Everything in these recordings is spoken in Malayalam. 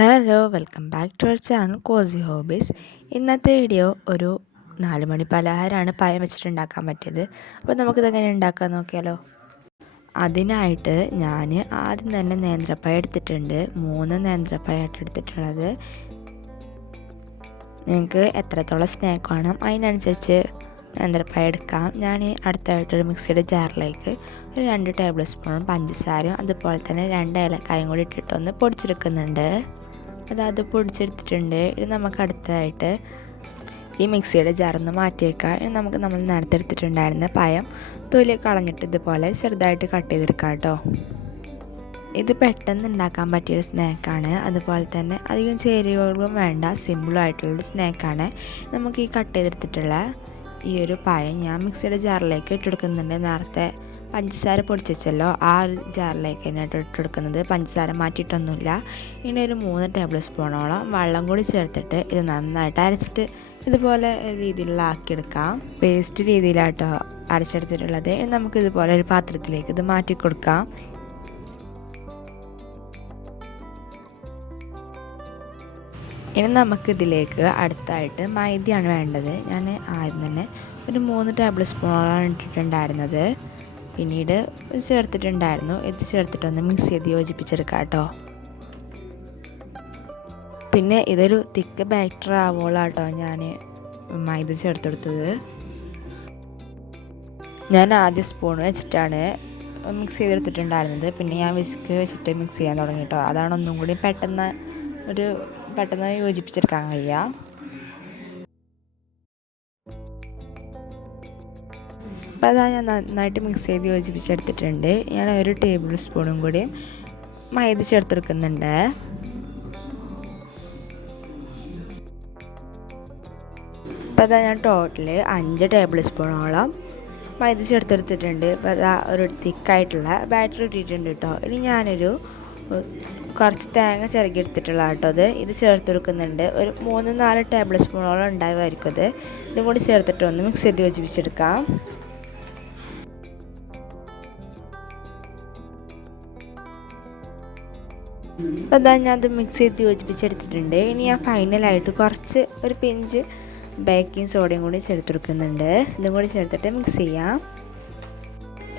Hello welcome back to our channel cozy hobbies ഇന്നത്തെ വീഡിയോ ഒരു നാല് മണി പലഹാരമാണ് പായം വെച്ചിട്ട് ഉണ്ടാക്കാൻ പറ്റിയത്. അപ്പോൾ നമുക്കിതെങ്ങനെ ഉണ്ടാക്കാൻ നോക്കിയാലോ? അതിനായിട്ട് ഞാൻ ആദ്യം തന്നെ നേന്ത്രപ്പായ എടുത്തിട്ടുണ്ട്. മൂന്ന് നേന്ത്രപ്പഴമായിട്ട് എടുത്തിട്ടുള്ളത്. നിങ്ങൾക്ക് എത്രത്തോളം സ്നാക്ക് വേണം അതിനനുസരിച്ച് നേന്ത്രപ്പായ എടുക്കാം. ഞാൻ അടുത്തായിട്ടൊരു മിക്സിയുടെ ജാറിലേക്ക് ഒരു രണ്ട് ടേബിൾ സ്പൂൺ പഞ്ചസാരയും അതുപോലെ തന്നെ രണ്ട് ഏലക്കായും കൂടി ഇട്ടിട്ടൊന്ന് പൊടിച്ചെടുക്കുന്നുണ്ട്. അത് പൊടിച്ചെടുത്തിട്ടുണ്ട്. ഇത് നമുക്ക് അടുത്തതായിട്ട് ഈ മിക്സിയുടെ ജാറൊന്ന് മാറ്റിയേക്കാം. ഇനി നമുക്ക് നമ്മൾ നേരത്തെ എടുത്തിട്ടുണ്ടായിരുന്ന പയം തൊലി കളഞ്ഞിട്ട് ഇതുപോലെ ചെറുതായിട്ട് കട്ട് ചെയ്തെടുക്കാം കേട്ടോ. ഇത് പെട്ടെന്ന് ഉണ്ടാക്കാൻ പറ്റിയൊരു സ്നാക്കാണ്. അതുപോലെ തന്നെ അധികം ചേരുവകളും വേണ്ട സിമ്പിളായിട്ടുള്ളൊരു സ്നാക്കാണ്. നമുക്ക് ഈ കട്ട് ചെയ്തെടുത്തിട്ടുള്ള ഈ ഒരു പഴം ഞാൻ മിക്സിയുടെ ജാറിലേക്ക് ഇട്ടെടുക്കുന്നുണ്ട് നേരത്തെ. പഞ്ചസാര പൊടിച്ചല്ലോ ആ ഒരു ജാറിലേക്ക് തന്നെ ഇട്ടെടുക്കുന്നത്. പഞ്ചസാര മാറ്റിയിട്ടൊന്നുമില്ല. ഇനി ഒരു മൂന്ന് ടേബിൾ സ്പൂണോളം വെള്ളം കൂടി ചേർത്തിട്ട് ഇത് നന്നായിട്ട് അരച്ചിട്ട് ഇതുപോലെ രീതിയിലുള്ള ആക്കിയെടുക്കാം പേസ്റ്റ് രീതിയിലാട്ടോ അരച്ചെടുത്തിട്ടുള്ളത്. നമുക്ക് ഇതുപോലെ ഒരു പാത്രത്തിലേക്ക് ഇത് മാറ്റി കൊടുക്കാം. ഇനി നമുക്കിതിലേക്ക് അടുത്തായിട്ട് മൈദയാണ് വേണ്ടത്. ഞാൻ ആദ്യം തന്നെ ഒരു മൂന്ന് ടേബിൾ സ്പൂണോളം ഇട്ടിട്ടുണ്ടായിരുന്നത്. പിന്നീട് ചേർത്തിട്ടുണ്ടായിരുന്നു. ഇത് ചേർത്തിട്ടൊന്ന് മിക്സ് ചെയ്ത് യോജിപ്പിച്ചെടുക്കാം കേട്ടോ. പിന്നെ ഇതൊരു തിക്ക് ബാറ്റർ ആവോളാട്ടോ ഞാൻ മൈദ ചേർത്തെടുത്തത്. ഞാൻ ആദ്യം സ്പൂൺ വെച്ചിട്ടാണ് മിക്സ് ചെയ്തെടുത്തിട്ടുണ്ടായിരുന്നത്. പിന്നെ ഞാൻ വിസ്ക് വെച്ചിട്ട് മിക്സ് ചെയ്യാൻ തുടങ്ങി കേട്ടോ. അതാണ് ഒന്നും കൂടി പെട്ടെന്ന് ഒരു പെട്ടെന്ന് യോജിപ്പിച്ചെടുക്കാൻ കഴിയുക. അപ്പോൾ അതാ ഞാൻ നന്നായിട്ട് മിക്സ് ചെയ്ത് യോജിപ്പിച്ചെടുത്തിട്ടുണ്ട്. ഞാൻ ഒരു ടേബിൾ സ്പൂണും കൂടി മൈദ ചേർത്തെടുക്കുന്നുണ്ട് അപ്പോൾ അതാ ഞാൻ ടോട്ടൽ അഞ്ച് ടേബിൾ സ്പൂണോളം മൈദ ചേർത്തെടുത്തിട്ടുണ്ട് അപ്പോൾ അതാ ഒരു തിക്കായിട്ടുള്ള ബാറ്ററി ഇട്ടിട്ടുണ്ട് കേട്ടോ ഇനി ഞാനൊരു കുറച്ച് തേങ്ങ ചിരകി എടുത്തിട്ടുള്ള കേട്ടോ അത് ഇത് ചേർത്ത് കൊടുക്കുന്നുണ്ട് ഒരു മൂന്ന് നാല് ടേബിൾ സ്പൂണോളം ഉണ്ടാകുമായിരിക്കും അത് ഇതും കൂടി ചേർത്തിട്ട് ഒന്ന് മിക്സ് ചെയ്ത് യോജിപ്പിച്ചെടുക്കാം. അപ്പോൾ അതാ ഞാനത് മിക്സ് ചെയ്ത് യോജിപ്പിച്ചെടുത്തിട്ടുണ്ട്. ഇനി ഞാൻ ഫൈനലായിട്ട് കുറച്ച് ഒരു പിഞ്ച് ബേക്കിംഗ് സോഡയും കൂടി ചേർത്ത് കൊടുക്കുന്നുണ്ട് ഇതും കൂടി ചേർത്തിട്ട് മിക്സ് ചെയ്യാം.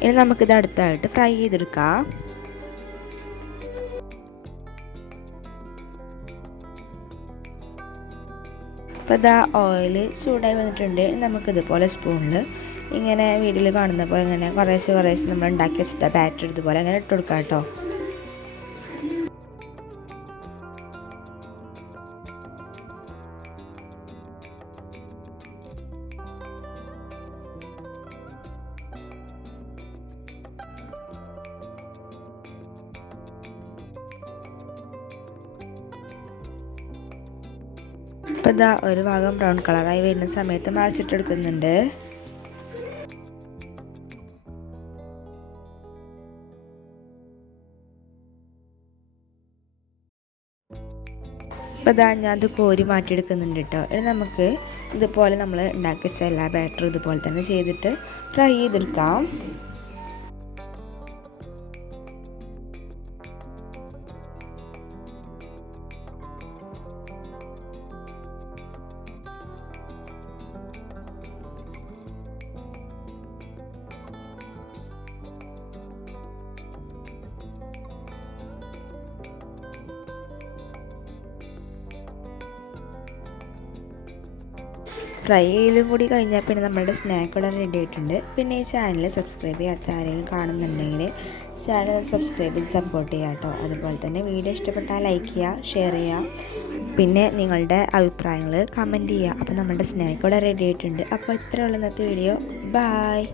ഇനി നമുക്കിത് അടുത്തായിട്ട് ഫ്രൈ ചെയ്തെടുക്കാം. അപ്പോൾ ഇതാ ഓയിൽ ചൂടായി വന്നിട്ടുണ്ട്. നമുക്കിതുപോലെ സ്പൂണിൽ ഇങ്ങനെ വീട്ടിൽ കാണുന്ന പോലെ ഇങ്ങനെ കുറേശ്ശെ കുറേശ്ശെ നമ്മൾ ഉണ്ടാക്കി വെച്ചിട്ട് ബാറ്റർ ഇതുപോലെ അങ്ങനെ ഇട്ട് കൊടുക്കാം കേട്ടോ. ഇപ്പം ഇതാ ഒരു ഭാഗം ബ്രൗൺ കളറായി വരുന്ന സമയത്ത് മറിച്ചിട്ടെടുക്കുന്നുണ്ട്. അപ്പോൾ ഇതാ ഞാൻ അത് കോരി മാറ്റിയെടുക്കുന്നുണ്ട് കേട്ടോ. ഇനി നമുക്ക് ഇതുപോലെ നമ്മൾ ഉണ്ടാക്കി വെച്ച എല്ലാ ബാറ്ററും ഇതുപോലെ തന്നെ ചെയ്തിട്ട് ഫ്രൈ ചെയ്തെടുക്കാം. ഫ്രൈ ചെയ്യലും കൂടി കഴിഞ്ഞാൽ പിന്നെ നമ്മളുടെ സ്നാക്ക് റെഡി ആയിട്ടുണ്ട്. പിന്നെ ഈ ചാനൽ സബ്സ്ക്രൈബ് ചെയ്യാത്ത ആരെങ്കിലും കാണുന്നുണ്ടെങ്കിൽ ചാനൽ സബ്സ്ക്രൈബ് ചെയ്ത് സപ്പോർട്ട് ചെയ്യുക കേട്ടോ. അതുപോലെ തന്നെ വീഡിയോ ഇഷ്ടപ്പെട്ടാൽ ലൈക്ക് ചെയ്യുക ഷെയർ ചെയ്യുക. പിന്നെ നിങ്ങളുടെ അഭിപ്രായങ്ങൾ കമന്റ് ചെയ്യുക. അപ്പോൾ നമ്മുടെ സ്നാക്ക് റെഡി ആയിട്ടുണ്ട്. അപ്പോൾ ഇത്രയുള്ള ഇന്നത്തെ വീഡിയോ ബായ്